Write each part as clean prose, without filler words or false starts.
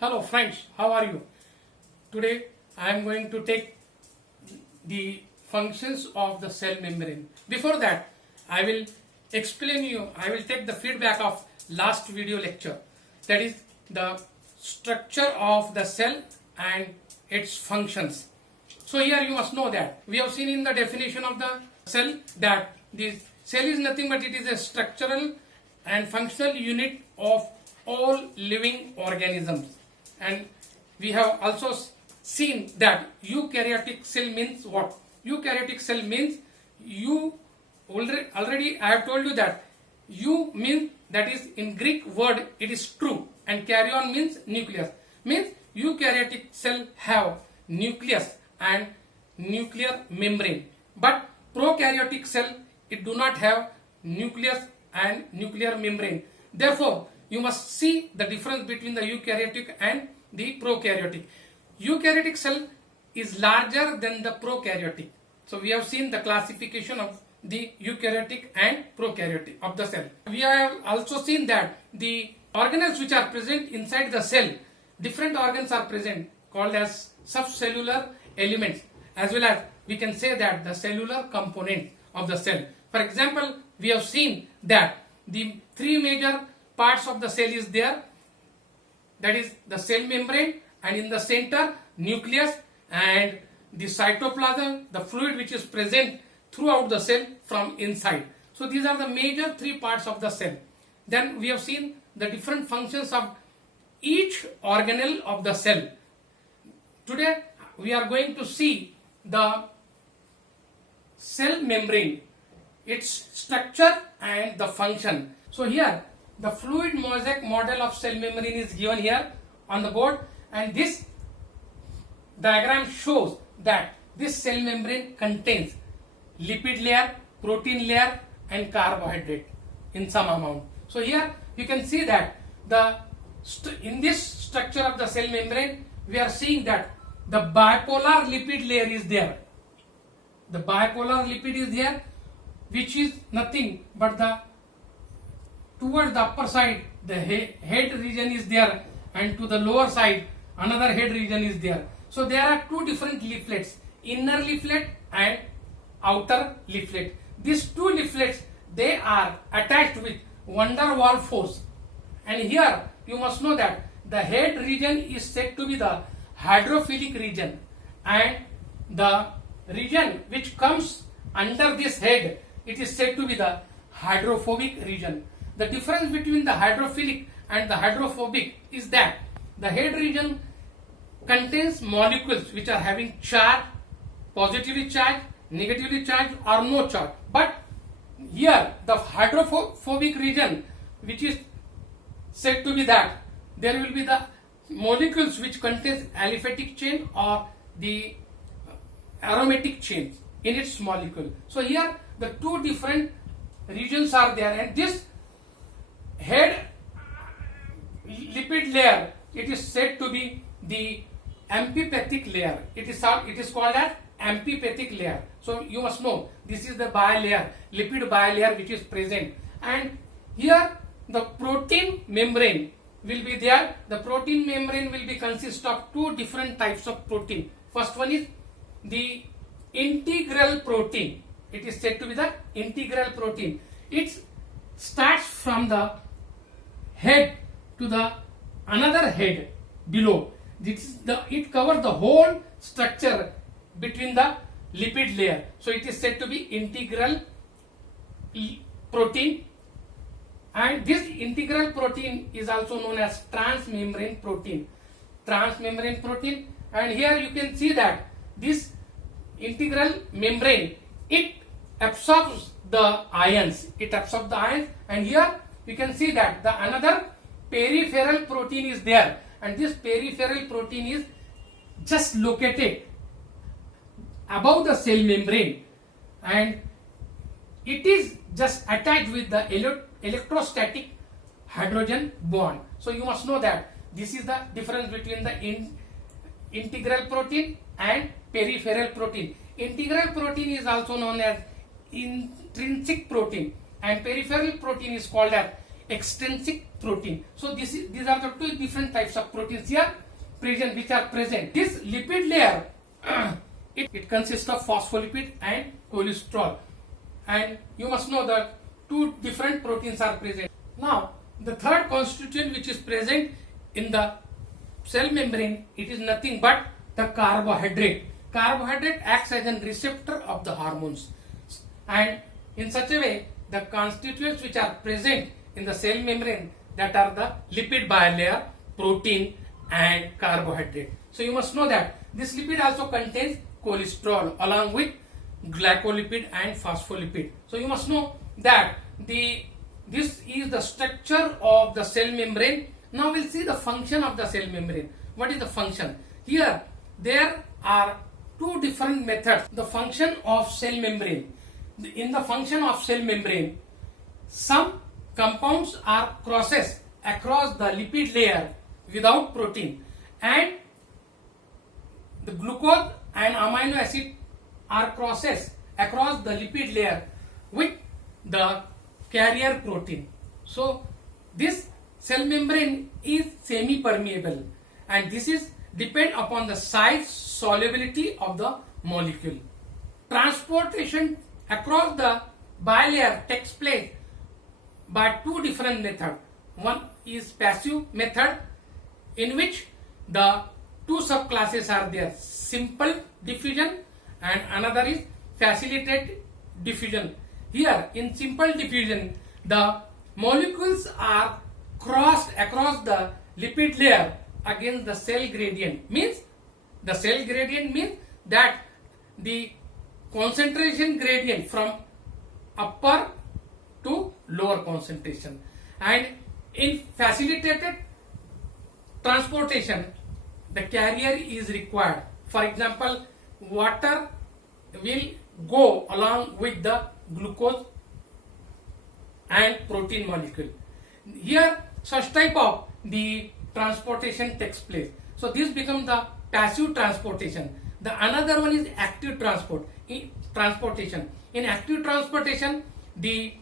Hello friends, how are you? Today I am going to take the functions of the cell membrane. Before that, I will take the feedback of last video lecture. That is the structure of the cell and its functions. So here you must know that we have seen in the definition of the cell that the cell is nothing but it is a structural and functional unit of all living organisms. And we have also seen that eukaryotic cell means what? Eukaryotic cell means already I have told you that eu means, that is in Greek word it is true, and karyon means nucleus. Means eukaryotic cell have nucleus and nuclear membrane, but prokaryotic cell it do not have nucleus and nuclear membrane. Therefore you must see the difference between the eukaryotic and the prokaryotic. Eukaryotic cell is larger than the prokaryotic. So we have seen the classification of the eukaryotic and prokaryotic of the cell. We have also seen that the organelles which are present inside the cell, different organs are present called as subcellular elements, as well as we can say that the cellular component of the cell. For example, we have seen that the three major parts of the cell is there, that is the cell membrane, and in the center nucleus and the cytoplasm, the fluid which is present throughout the cell from inside. So these are the major three parts of the cell. Then we have seen the different functions of each organelle of the cell. Today we are going to see the cell membrane, its structure and the function. So here the fluid mosaic model of cell membrane is given here on the board, and this diagram shows that this cell membrane contains lipid layer, protein layer and carbohydrate in some amount. So here you can see that in this structure of the cell membrane we are seeing that the bipolar lipid layer is there. The bipolar lipid is there, which is nothing but towards the upper side the head region is there, and to the lower side another head region is there. So there are two different leaflets, inner leaflet and outer leaflet. These two leaflets, they are attached with van der Waals force, and here you must know that the head region is said to be the hydrophilic region, and the region which comes under this head, it is said to be the hydrophobic region. The difference between the hydrophilic and the hydrophobic is that the head region contains molecules which are having charge, positively charged, negatively charged or no charge. But here the hydrophobic region, which is said to be that there will be the molecules which contains aliphatic chain or the aromatic chains in its molecule. So here the two different regions are there, and this head lipid layer, it is said to be the amphipathic layer. It is called as amphipathic layer. So you must know this is the bilayer, lipid bilayer which is present, and here the protein membrane will be there. The protein membrane will be consist of two different types of protein. First one is the integral protein. It is said to be the integral protein. It starts from the head to the another head below. It covers the whole structure between the lipid layer. So it is said to be integral protein, and this integral protein is also known as transmembrane protein. Transmembrane protein, and here you can see that this integral membrane, it absorbs the ions. And here you can see that the another peripheral protein is there, and this peripheral protein is just located above the cell membrane, and it is just attached with the electrostatic hydrogen bond. So you must know that this is the difference between the integral protein and peripheral protein. Integral protein is also known as intrinsic protein, and peripheral protein is called as extrinsic protein. So these are the two different types of proteins here present, which are present. This lipid layer it consists of phospholipid and cholesterol, and you must know that two different proteins are present. Now the third constituent which is present in the cell membrane, it is nothing but the carbohydrate. Carbohydrate acts as a receptor of the hormones, and in such a way the constituents which are present in the cell membrane, that are the lipid bilayer, protein and carbohydrate. So you must know that this lipid also contains cholesterol along with glycolipid and phospholipid. So you must know that this is the structure of the cell membrane. Now we'll see the function of the cell membrane. What is the function? Here there are two different methods. The function of cell membrane. In the function of cell membrane, some compounds are processed across the lipid layer without protein, and the glucose and amino acid are processed across the lipid layer with the carrier protein. So this cell membrane is semi-permeable, and this is depend upon the size, solubility of the molecule. Transportation across the bilayer takes place by two different methods. One is passive method, in which the two subclasses are there: simple diffusion and another is facilitated diffusion. Here in simple diffusion, the molecules are crossed across the lipid layer against the cell gradient. Means the cell gradient means that the concentration gradient from upper to lower concentration. And in facilitated transportation, the carrier is required. For example, water will go along with the glucose and protein molecule. Here such type of the transportation takes place. So this becomes the passive transportation. The another one is active transportation. In active transportation, the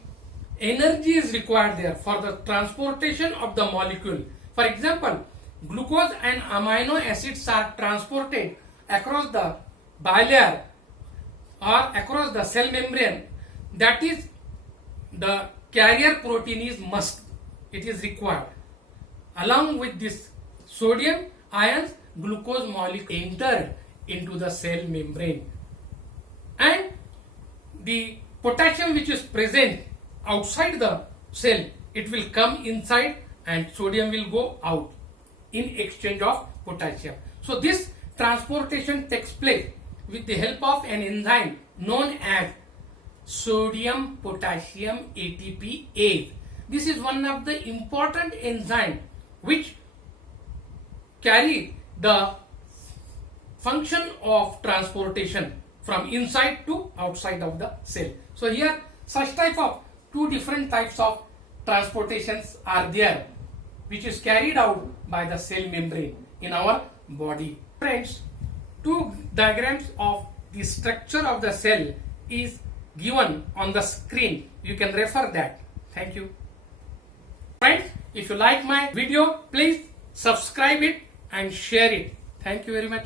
energy is required there for the transportation of the molecule. For example, glucose and amino acids are transported across the bilayer or across the cell membrane. That is, the carrier protein is must. It is required. Along with this sodium ions, glucose molecule entered into the cell membrane, and the potassium which is present outside the cell, it will come inside and sodium will go out in exchange of potassium. So this transportation takes place with the help of an enzyme known as sodium potassium ATPase. This is one of the important enzyme which carry the function of transportation from inside to outside of the cell. So here such type of two different types of transportations are there, which is carried out by the cell membrane in our body. Friends, two diagrams of the structure of the cell is given on the screen. You can refer that. Thank you. Friends, if you like my video, please subscribe it and share it. Thank you very much.